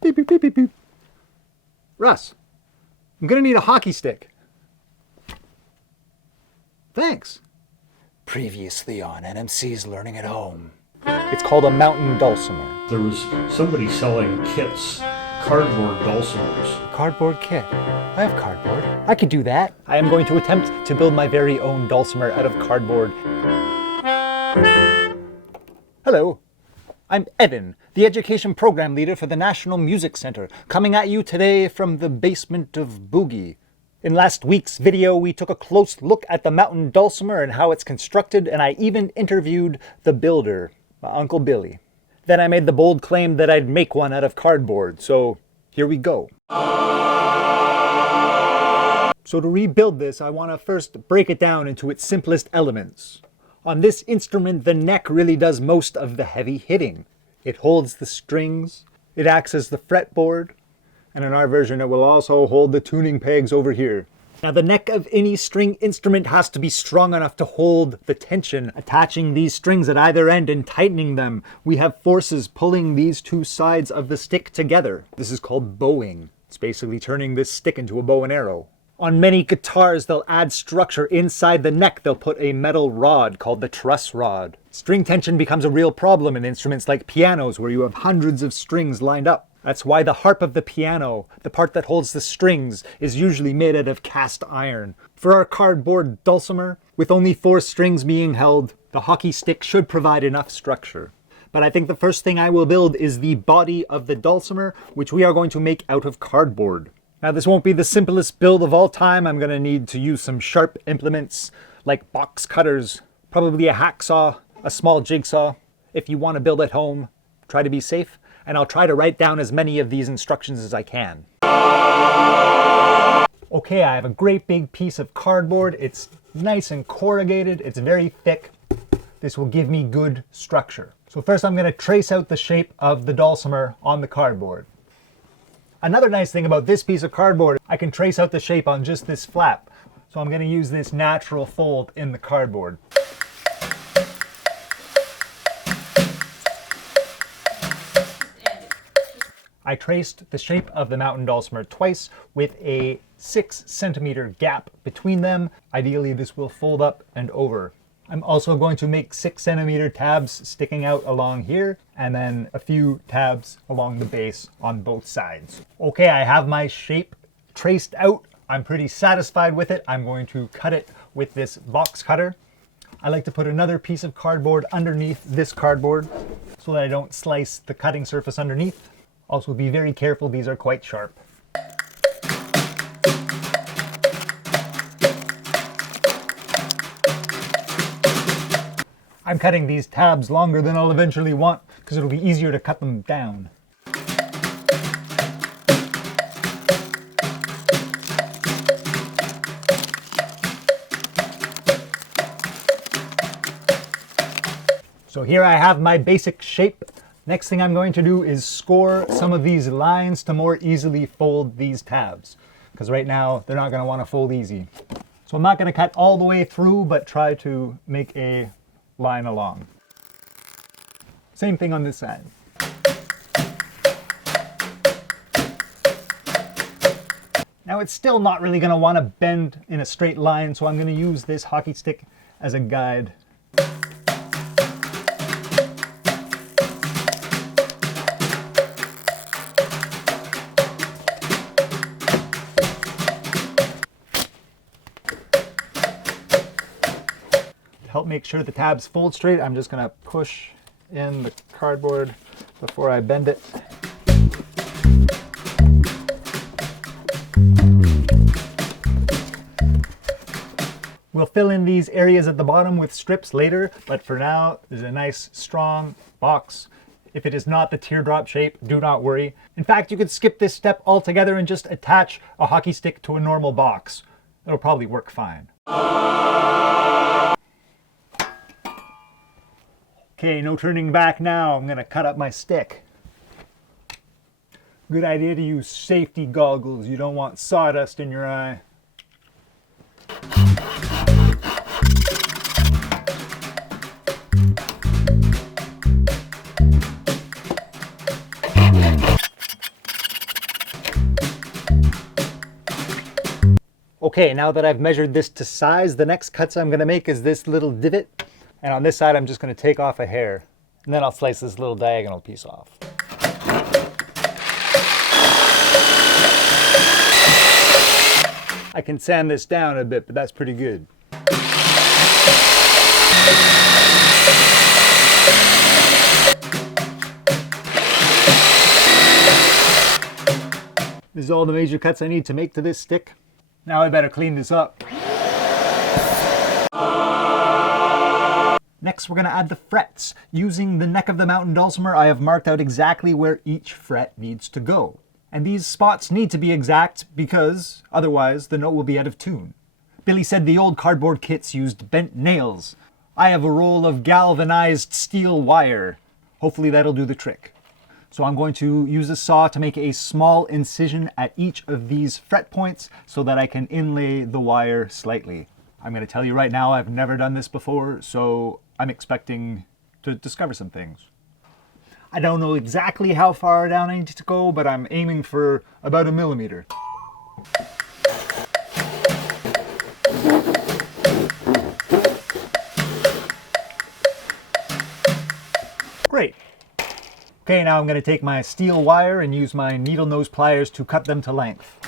Beep, beep, beep, beep, beep. Russ, I'm gonna need a hockey stick. Thanks. Previously on NMC's Learning at Home. It's called a mountain dulcimer. There was somebody selling kits, cardboard dulcimers. Cardboard kit. I have cardboard. I could do that. I am going to attempt to build my very own dulcimer out of cardboard. Hello, I'm Evan, the Education Program Leader for the National Music Center, coming at you today from the basement of Boogie. In last week's video, we took a close look at the mountain dulcimer and how it's constructed, and I even interviewed the builder, my Uncle Billy. Then I made the bold claim that I'd make one out of cardboard, so here we go. So to rebuild this, I want to first break it down into its simplest elements. On this instrument, the neck really does most of the heavy hitting. It holds the strings, it acts as the fretboard, and in our version it will also hold the tuning pegs over here. Now the neck of any string instrument has to be strong enough to hold the tension, attaching these strings at either end and tightening them. We have forces pulling these two sides of the stick together. This is called bowing. It's basically turning this stick into a bow and arrow. On many guitars, they'll add structure inside the neck. They'll put a metal rod called the truss rod. String tension becomes a real problem in instruments like pianos, where you have hundreds of strings lined up. That's why the harp of the piano, the part that holds the strings, is usually made out of cast iron. For our cardboard dulcimer, with only 4 strings being held, the hockey stick should provide enough structure. But I think the first thing I will build is the body of the dulcimer, which we are going to make out of cardboard. Now this won't be the simplest build of all time. I'm going to need to use some sharp implements like box cutters, probably a hacksaw, a small jigsaw. If you want to build at home, try to be safe, and I'll try to write down as many of these instructions as I can. Okay, I have a great big piece of cardboard. It's nice and corrugated. It's very thick. This will give me good structure. So first I'm going to trace out the shape of the dulcimer on the cardboard. Another nice thing about this piece of cardboard, I can trace out the shape on just this flap. So I'm going to use this natural fold in the cardboard. I traced the shape of the mountain dulcimer twice with a 6 centimeter gap between them. Ideally, this will fold up and over. I'm also going to make 6 centimeter tabs sticking out along here, and then a few tabs along the base on both sides. Okay, I have my shape traced out. I'm pretty satisfied with it. I'm going to cut it with this box cutter. I like to put another piece of cardboard underneath this cardboard so that I don't slice the cutting surface underneath. Also be very careful, these are quite sharp. I'm cutting these tabs longer than I'll eventually want because it'll be easier to cut them down. So here I have my basic shape. Next thing I'm going to do is score some of these lines to more easily fold these tabs, because right now they're not going to want to fold easy. So I'm not going to cut all the way through, but try to make a line along. Same thing on this side. Now it's still not really going to want to bend in a straight line, so I'm going to use this hockey stick as a guide. To help make sure the tabs fold straight, I'm just going to push in the cardboard before I bend it. We'll fill in these areas at the bottom with strips later, but for now, there's a nice strong box. If it is not the teardrop shape, do not worry. In fact, you could skip this step altogether and just attach a hockey stick to a normal box. It'll probably work fine. Okay, no turning back now. I'm gonna cut up my stick. Good idea to use safety goggles. You don't want sawdust in your eye. Okay, now that I've measured this to size, the next cuts I'm going to make is this little divot. And on this side, I'm just going to take off a hair. And then I'll slice this little diagonal piece off. I can sand this down a bit, but that's pretty good. This is all the major cuts I need to make to this stick. Now I better clean this up. Next, we're going to add the frets. Using the neck of the mountain dulcimer, I have marked out exactly where each fret needs to go. And these spots need to be exact because otherwise the note will be out of tune. Billy said the old cardboard kits used bent nails. I have a roll of galvanized steel wire. Hopefully that'll do the trick. So I'm going to use a saw to make a small incision at each of these fret points so that I can inlay the wire slightly. I'm going to tell you right now, I've never done this before, so I'm expecting to discover some things. I don't know exactly how far down I need to go, but I'm aiming for about 1 millimeter. Great. Okay, now I'm going to take my steel wire and use my needle nose pliers to cut them to length.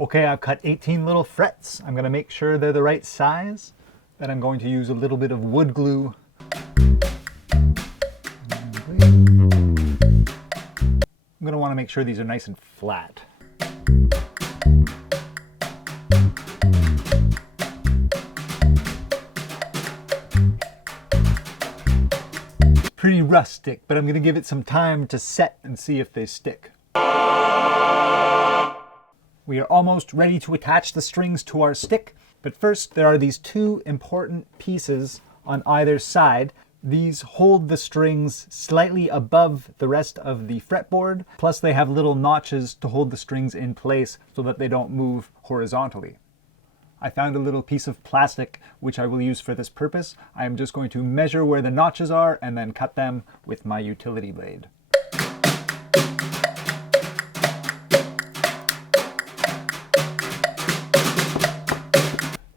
Okay, I've cut 18 little frets. I'm going to make sure they're the right size. Then I'm going to use a little bit of wood glue. I'm going to want to make sure these are nice and flat. Pretty rustic, but I'm going to give it some time to set and see if they stick. We are almost ready to attach the strings to our stick, but first there are these two important pieces on either side. These hold the strings slightly above the rest of the fretboard, plus they have little notches to hold the strings in place so that they don't move horizontally. I found a little piece of plastic which I will use for this purpose. I am just going to measure where the notches are and then cut them with my utility blade.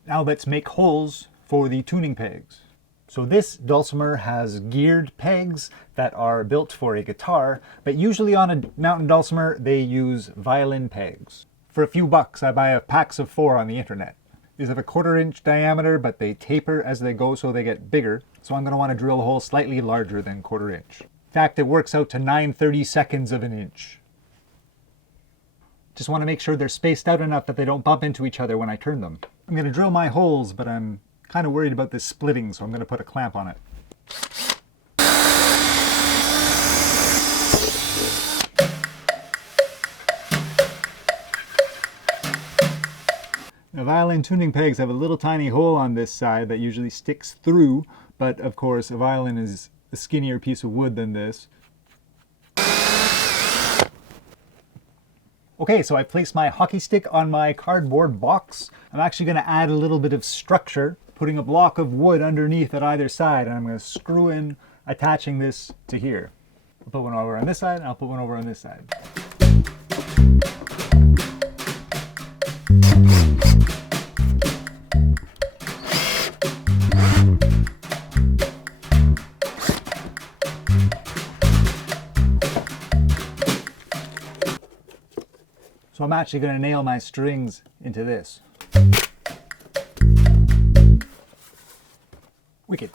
Now let's make holes for the tuning pegs. So this dulcimer has geared pegs that are built for a guitar, but usually on a mountain dulcimer they use violin pegs. For a few bucks I buy packs of 4 on the internet. These have a 1/4 inch diameter, but they taper as they go so they get bigger, so I'm going to want to drill a hole slightly larger than 1/4 inch. In fact, it works out to 9/32 of an inch. Just want to make sure they're spaced out enough that they don't bump into each other when I turn them. I'm going to drill my holes, but I'm kind of worried about this splitting, so I'm going to put a clamp on it. The violin tuning pegs have a little tiny hole on this side that usually sticks through, but of course a violin is a skinnier piece of wood than this. Okay, so I placed my hockey stick on my cardboard box. I'm actually going to add a little bit of structure, putting a block of wood underneath at either side, and I'm going to screw in attaching this to here. I'll put one over on this side, and I'll put one over on this side. So I'm actually going to nail my strings into this. Wicked.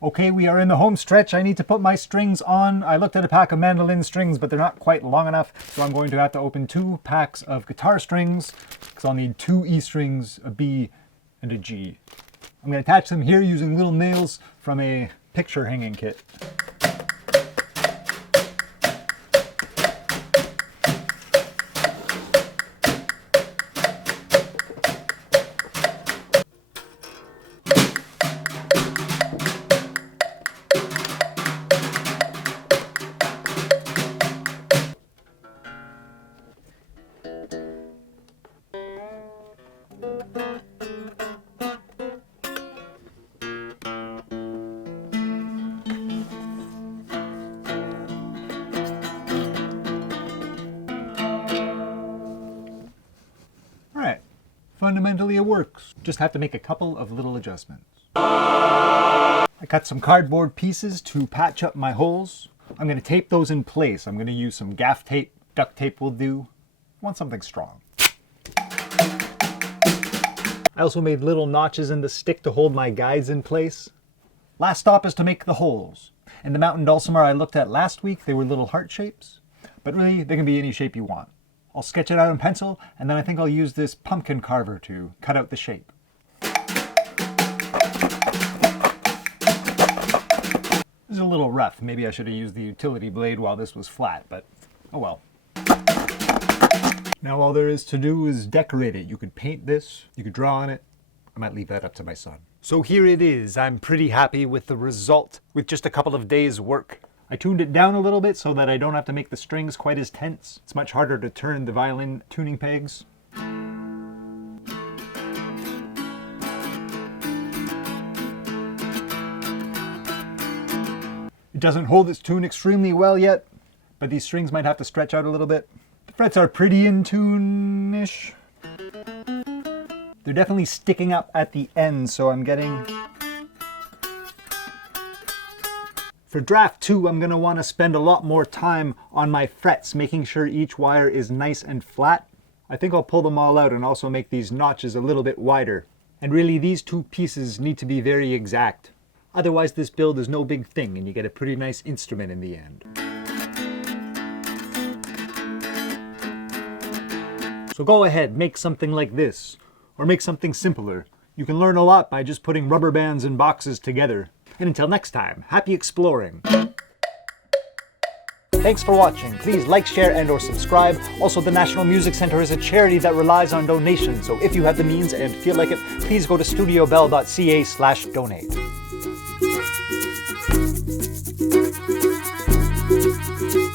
Okay, we are in the home stretch. I need to put my strings on. I looked at a pack of mandolin strings, but they're not quite long enough, so I'm going to have to open 2 packs of guitar strings, because I'll need 2 E strings, a B, and a G. I'm going to attach them here using little nails from a picture hanging kit. Fundamentally it works. Just have to make a couple of little adjustments. I cut some cardboard pieces to patch up my holes. I'm going to tape those in place. I'm going to use some gaff tape. Duct tape will do. I want something strong. I also made little notches in the stick to hold my guides in place. Last stop is to make the holes. In the mountain dulcimer I looked at last week, they were little heart shapes, but really they can be any shape you want. I'll sketch it out in pencil, and then I think I'll use this pumpkin carver to cut out the shape. This is a little rough. Maybe I should have used the utility blade while this was flat, but oh well. Now all there is to do is decorate it. You could paint this, you could draw on it. I might leave that up to my son. So here it is. I'm pretty happy with the result with just a couple of days work. I tuned it down a little bit so that I don't have to make the strings quite as tense. It's much harder to turn the violin tuning pegs. It doesn't hold its tune extremely well yet, but these strings might have to stretch out a little bit. The frets are pretty in tune-ish. They're definitely sticking up at the end, so I'm getting... For draft 2, I'm going to want to spend a lot more time on my frets, making sure each wire is nice and flat. I think I'll pull them all out and also make these notches a little bit wider. And really, these two pieces need to be very exact. Otherwise, this build is no big thing, and you get a pretty nice instrument in the end. So go ahead, make something like this, or make something simpler. You can learn a lot by just putting rubber bands and boxes together. And until next time, happy exploring. Thanks for watching. Please like, share, and or subscribe. Also, the National Music Center is a charity that relies on donations, so if you have the means and feel like it, please go to studiobell.ca/donate.